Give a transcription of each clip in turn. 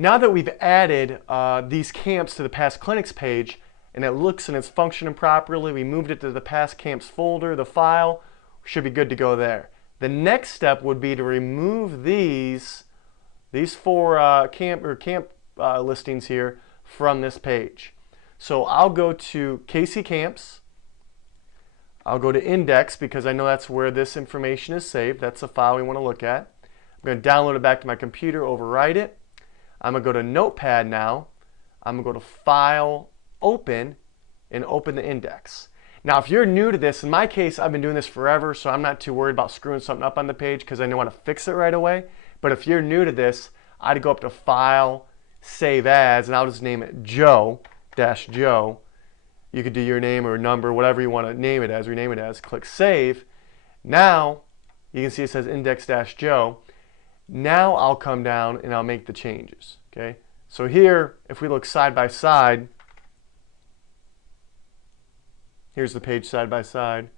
Now that we've added these camps to the past clinics page and it looks and it's functioning properly, we moved it to the past camps folder, the file, should be good to go there. The next step would be to remove these four camp listings here from this page. So I'll go to KC Camps. I'll go to Index because I know that's where this information is saved. That's the file we want to look at. I'm going to download it back to my computer, overwrite it. I'm going to go to Notepad now. I'm going to go to File, Open, and open the index. Now, if you're new to this, in my case, I've been doing this forever, so I'm not too worried about screwing something up on the page because I know how to fix it right away. But if you're new to this, I'd go up to File, Save As, and I'll just name it Joe-Joe. You could do your name or number, whatever you want to name it as, rename it as. Click Save. Now, you can see it says Index-Joe. Now I'll come down and I'll make the changes. Okay. So here, if we look side by side, here's the page side by side.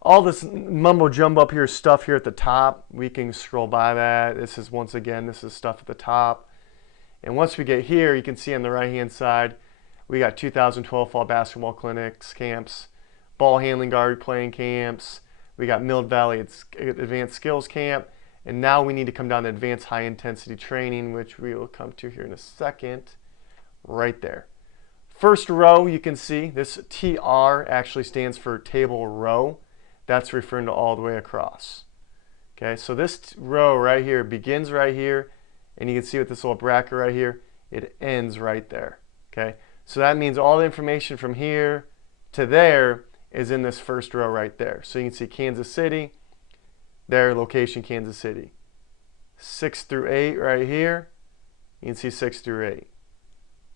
All this mumbo jumbo up here stuff here at the top, we can scroll by that. This is, once again, this is stuff at the top. And once we get here, you can see on the right hand side, we got 2012 fall basketball clinics, camps, ball handling guard playing camps. We got Mill Valley Advanced Skills Camp. And now we need to come down to Advanced High Intensity Training, which we will come to here in a second, right there. First row, you can see this TR actually stands for table row. That's referring to all the way across. Okay, so this row right here begins right here, and you can see with this little bracket right here, it ends right there. Okay, so that means all the information from here to there is in this first row right there. So you can see Kansas City, their location, Kansas City. 6 through 8 right here. You can see 6 through 8.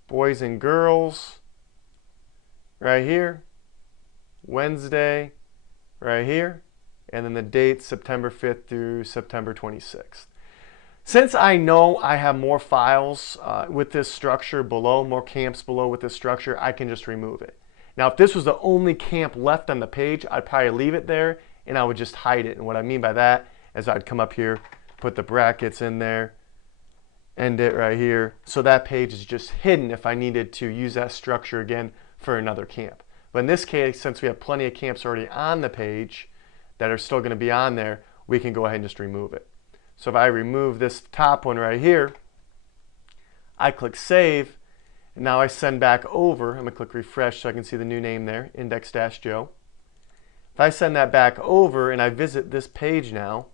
Boys and girls right here. Wednesday right here. And then the date, September 5th through September 26th. Since I know I have more files with this structure below, more camps below with this structure, I can just remove it. Now, if this was the only camp left on the page, I'd probably leave it there and I would just hide it. And what I mean by that is I'd come up here, put the brackets in there, end it right here. So that page is just hidden if I needed to use that structure again for another camp. But in this case, since we have plenty of camps already on the page that are still going to be on there, we can go ahead and just remove it. So if I remove this top one right here, I click Save, and now I send back over. I'm going to click Refresh so I can see the new name there, Index-Joe. If I send that back over and I visit this page now,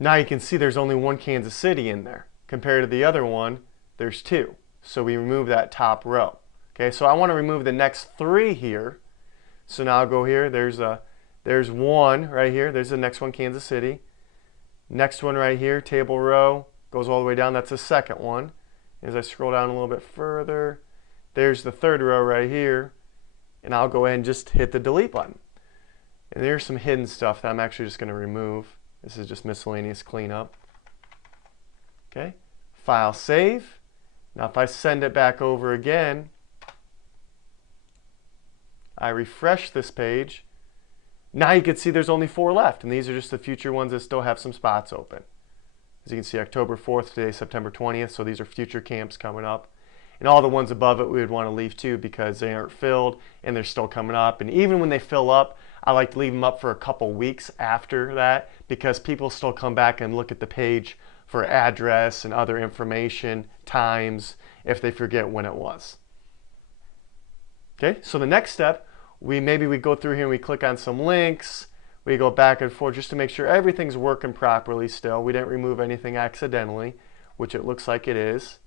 now you can see there's only one Kansas City in there. Compared to the other one, there's two. So we remove that top row. Okay, so I want to remove the next three here. So now I'll go here. There's one right here. There's the next one, Kansas City. Next one right here, table row, goes all the way down. That's the second one. As I scroll down a little bit further, there's the third row right here. And I'll go ahead and just hit the delete button. And there's some hidden stuff that I'm actually just going to remove. This is just miscellaneous cleanup. Okay, File, Save. Now if I send it back over again, I refresh this page. Now you can see there's only 4 left, and these are just the future ones that still have some spots open. As you can see, October 4th, today, September 20th, so these are future camps coming up. And all the ones above it we would want to leave too because they aren't filled and they're still coming up. And even when they fill up, I like to leave them up for a couple weeks after that because people still come back and look at the page for address and other information, times, if they forget when it was. Okay, so the next step, maybe we go through here and we click on some links. We go back and forth just to make sure everything's working properly still. We didn't remove anything accidentally, which it looks like it is.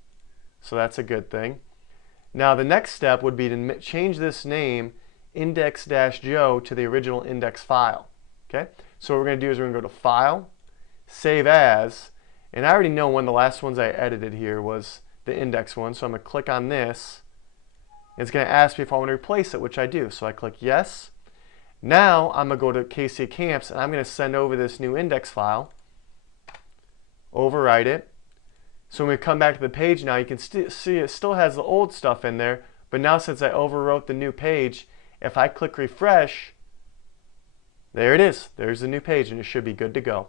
So that's a good thing. Now the next step would be to change this name Index-Joe to the original index file. Okay, so what we're going to do is we're going to go to File, Save As, and I already know one of the last ones I edited here was the index one, so I'm going to click on this. It's going to ask me if I want to replace it, which I do. So I click Yes. Now I'm going to go to KC Camps and I'm going to send over this new index file, overwrite it. So when we come back to the page now, you can see it still has the old stuff in there, But now since I overwrote the new page, if I click refresh, there it is. There's the new page and it should be good to go.